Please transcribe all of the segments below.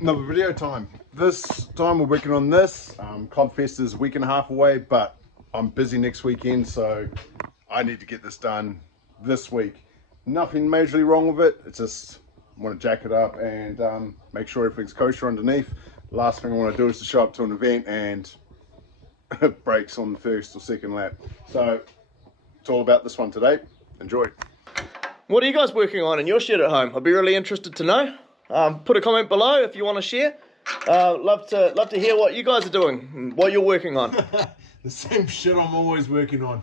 Another video time. This time we're working on this. Clubfest is a week and a half away, but I'm busy next weekend, so I need to get this done this week. Nothing majorly wrong with it. It's just I want to jack it up and make sure everything's kosher underneath. Last thing I want to do is to show up to an event and it breaks on the first or second lap. So it's all about this one today. Enjoy. What are you guys working on in your shed at home? I'd be really interested to know. Put a comment below if you want to share. Love to hear what you guys are doing and what you're working on. The same shit I'm always working on.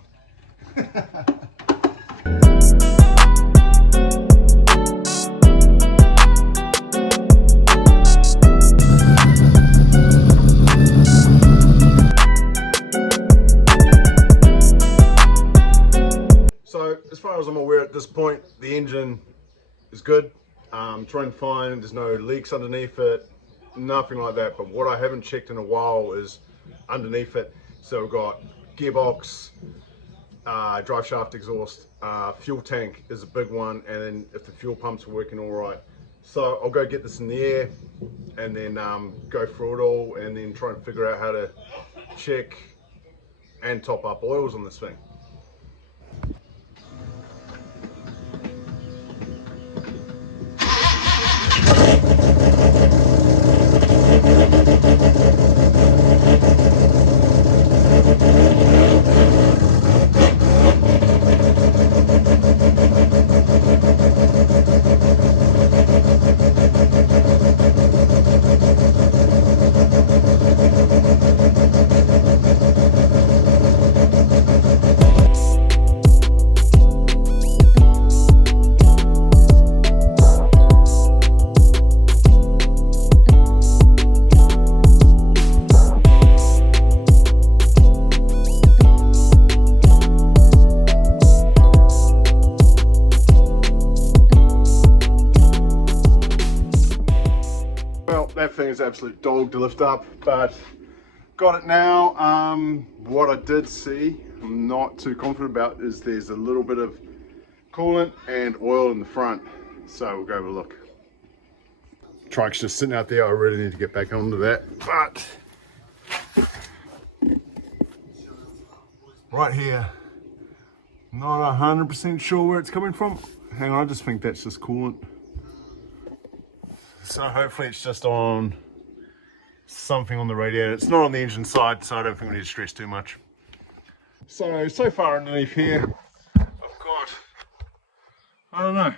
So as far as I'm aware at this point, the engine is good. Trying to find there's no leaks underneath it, nothing like that. But what I haven't checked in a while is underneath it. So we've got gearbox, drive shaft exhaust, fuel tank is a big one, and then if the fuel pumps are working all right. So I'll go get this in the air and then go through it all and then try and figure out how to check and top up oils on this thing. That thing is absolute dog to lift up, but got it now. What I did see, I'm not too confident about, is there's a little bit of coolant and oil in the front. So we'll go have a look. Truck's just sitting out there. I really need to get back onto that, but right here, not 100% sure where it's coming from. Hang on, I just think that's just coolant. So hopefully it's just on something on the radiator. It's not on the engine side, so I don't think we need to stress too much. So far underneath here, I've got, I don't know,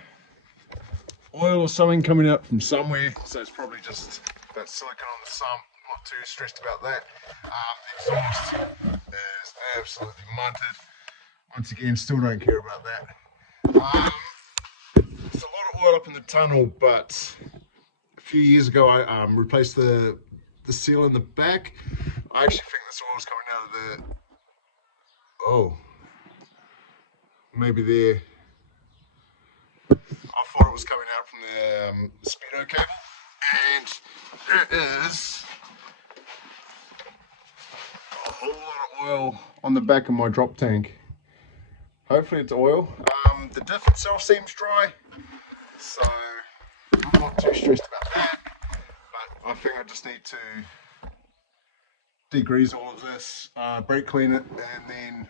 oil or something coming out from somewhere. So it's probably just that silicone on the sump. Not too stressed about that. The exhaust is absolutely munted. Once again, still don't care about that. There's a lot of oil up in the tunnel, but a few years ago I replaced the seal in the back. I actually think this oil is coming out of the, oh, maybe there. I thought it was coming out from the speedo cable, and there is a whole lot of oil on the back of my drop tank. Hopefully it's oil. The diff itself seems dry, so I'm not too stressed about that, but I think I just need to degrease all of this, brake clean it, and then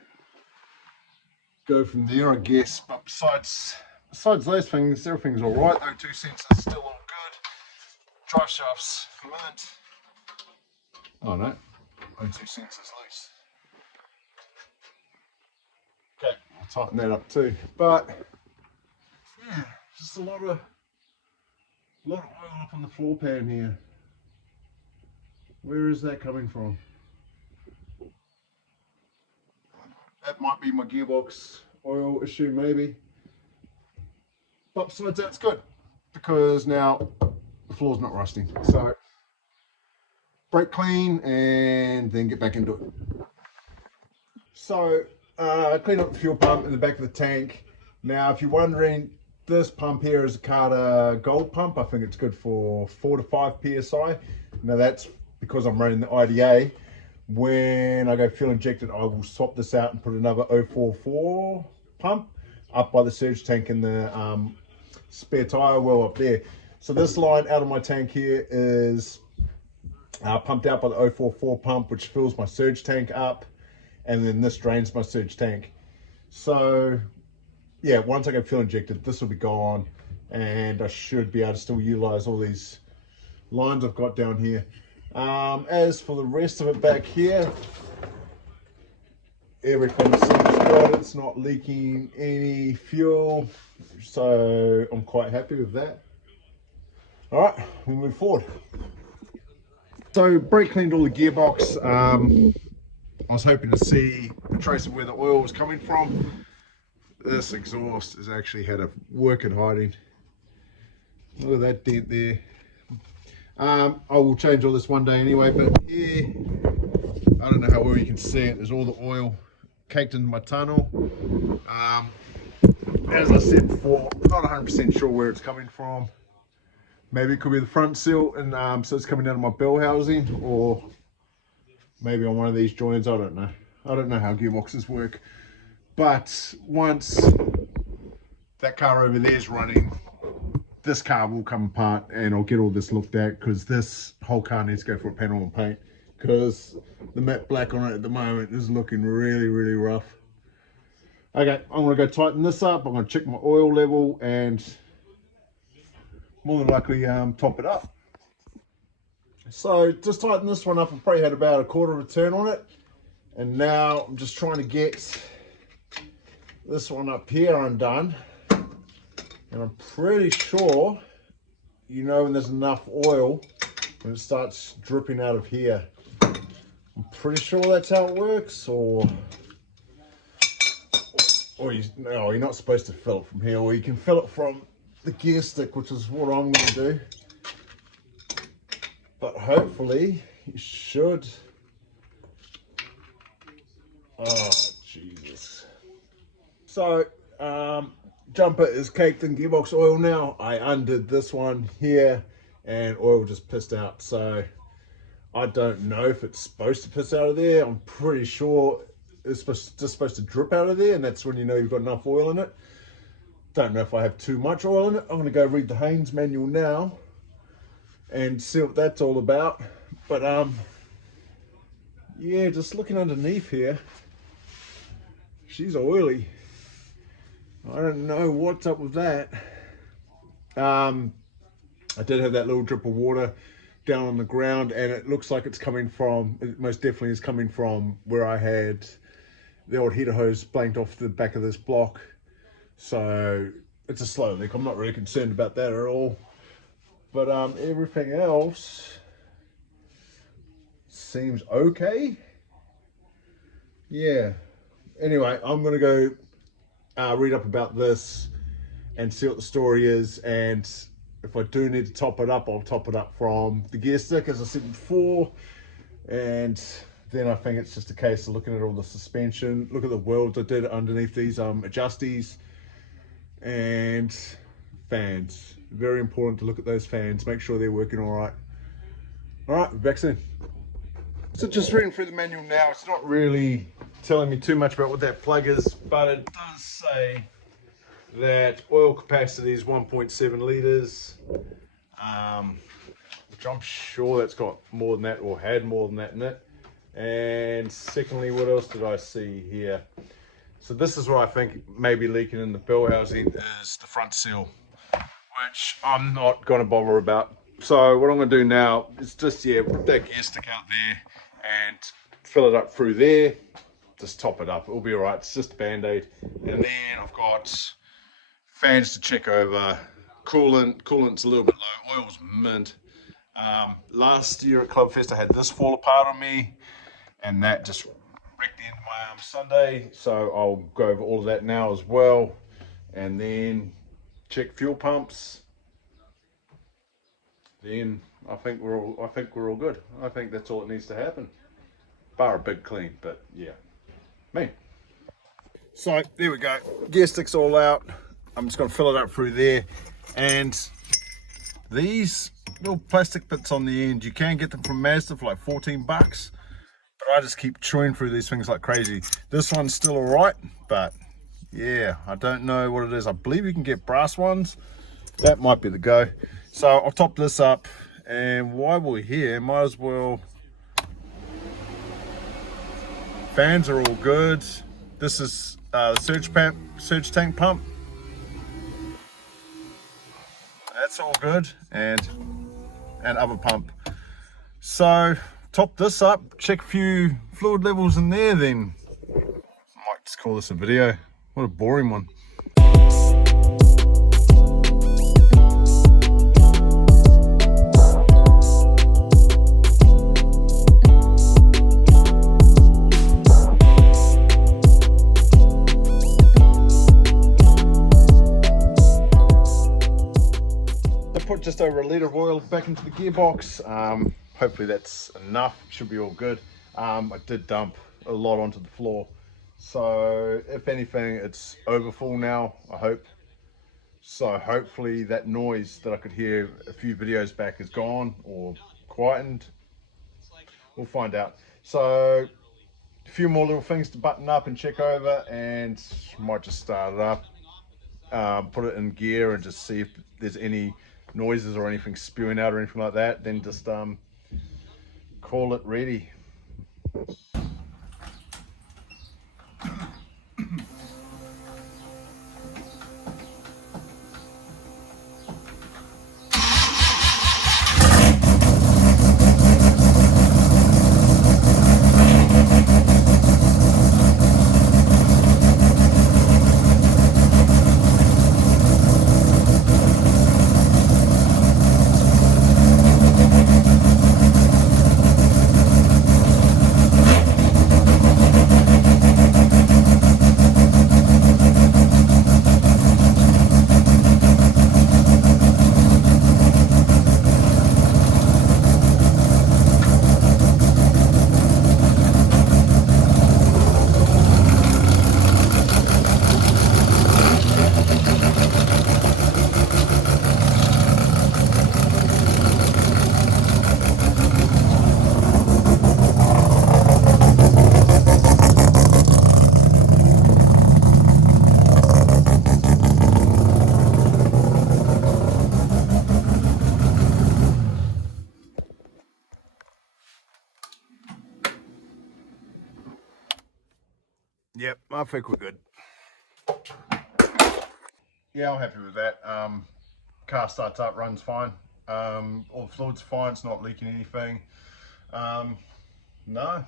go from there, I guess. But besides those things, everything's all right. Though 2 sensors still all good. Drive shafts mint. Oh no, O2 sensors loose. Okay, I'll tighten that up too. But yeah, just a lot of oil up on the floor pan here. Where is that coming from? That might be my gearbox oil issue, maybe. But besides that, it's good because now the floor's not rusting. So brake clean and then get back into it. So clean up the fuel pump in the back of the tank. Now, if you're wondering, this pump here is a Carter Gold pump. I think it's good for 4 to 5 psi. Now that's because I'm running the IDA. When I go fuel injected, I will swap this out and put another 044 pump up by the surge tank in the spare tire well up there. So this line out of my tank here is pumped out by the 044 pump, which fills my surge tank up, and then this drains my surge tank. So yeah, once I get fuel injected, this will be gone, and I should be able to still utilize all these lines I've got down here. As for the rest of it back here, everything seems good. It's not leaking any fuel, so I'm quite happy with that. All right, we'll move forward. So brake cleaned all the gearbox. I was hoping to see a trace of where the oil was coming from. This exhaust has actually had a work at hiding. Look at that dent there. I will change all this one day anyway, but here, I don't know how well you can see it. There's all the oil caked into my tunnel. As I said before, not 100% sure where it's coming from. Maybe it could be the front seal, and so it's coming out of my bell housing, or maybe on one of these joints. I don't know. I don't know how gearboxes work. But once that car over there is running, this car will come apart, and I'll get all this looked at, because this whole car needs to go for a panel and paint, because the matte black on it at the moment is looking really, really rough. Okay, I'm going to go tighten this up. I'm going to check my oil level and more than likely top it up. So just tighten this one up. I've probably had about a quarter of a turn on it, and now I'm just trying to get this one up here undone. And I'm pretty sure, you know, when there's enough oil, when it starts dripping out of here. I'm pretty sure that's how it works, or no, you're not supposed to fill it from here, or you can fill it from the gear stick, which is what I'm going to do. But hopefully you should. Oh Jesus. So jumper is caked in gearbox oil now. I undid this one here and oil just pissed out, so I don't know if it's supposed to piss out of there. I'm pretty sure it's just supposed to drip out of there, and that's when you know you've got enough oil in it. Don't know if I have too much oil in it. I'm going to go read the Haynes manual now and see what that's all about. But yeah, just looking underneath here, she's oily. I don't know what's up with that. I did have that little drip of water down on the ground, and it looks like it's coming from, it most definitely is coming from where I had the old heater hose blanked off the back of this block. So it's a slow leak. I'm not really concerned about that at all. But everything else seems okay. Yeah. Anyway, I'm going to go read up about this and see what the story is. And if I do need to top it up, I'll top it up from the gear stick, as I said before. And then I think it's just a case of looking at all the suspension. Look at the welds I did underneath these adjusties and fans. Very important to look at those fans, make sure they're working all right. All right, we're back soon. So just reading through the manual now, it's not really telling me too much about what that plug is, but it does say that oil capacity is 1.7 litres, which I'm sure that's got more than that, or had more than that in it. And secondly, what else did I see here? So this is what I think may be leaking in the bell housing, is the front seal, which I'm not going to bother about. So what I'm going to do now is just, yeah, put that gear stick out there and fill it up through there. Just top it up, it'll be all right. It's just a band-aid. And then I've got fans to check over, coolant's a little bit low, oil's mint. Last year at Clubfest I had this fall apart on me, and that just wrecked the end of my arm Sunday, so I'll go over all of that now as well. And then check fuel pumps. Then I think we're all good. I think that's all that needs to happen, bar a big clean. But yeah, me. So there we go, gear stick's all out. I'm just going to fill it up through there, and these little plastic bits on the end, you can get them from Mazda for like 14 bucks, but I just keep chewing through these things like crazy. This one's still all right, but yeah, I don't know what it is. I believe you can get brass ones. That might be the go. So I'll top this up, and while we're here, might as well. Fans are all good. This is the surge tank pump. That's all good, and other pump. So top this up, check a few fluid levels in there, then might just call this a video. What a boring one. Put just over a litre of oil back into the gearbox. Hopefully that's enough, should be all good. I did dump a lot onto the floor, so if anything it's over full now, I hope. So hopefully that noise that I could hear a few videos back is gone or quietened. We'll find out. So a few more little things to button up and check over, and might just start it up, put it in gear and just see if there's any noises or anything spewing out or anything like that, then just call it ready. Yep, I think we're good. Yeah, I'm happy with that. Car starts up, runs fine. All the fluid's fine, it's not leaking anything. No,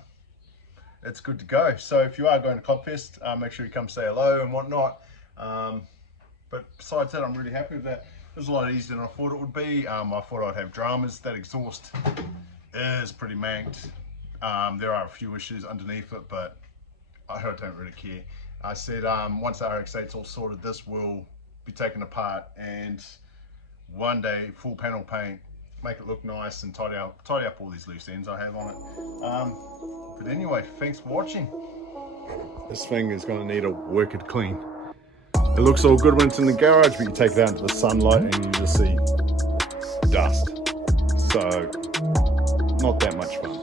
it's good to go. So if you are going to Clubfest, make sure you come say hello and whatnot. But besides that, I'm really happy with that. It was a lot easier than I thought it would be. I thought I'd have dramas. That exhaust is pretty manked. There are a few issues underneath it, but I don't really care. I said once the Rx7's all sorted, this will be taken apart and one day full panel paint, make it look nice and tidy up all these loose ends I have on it. But anyway, thanks for watching. This thing is going to need a work it clean. It looks all good when it's in the garage, but you take it out into the sunlight and you just see dust. So not that much fun.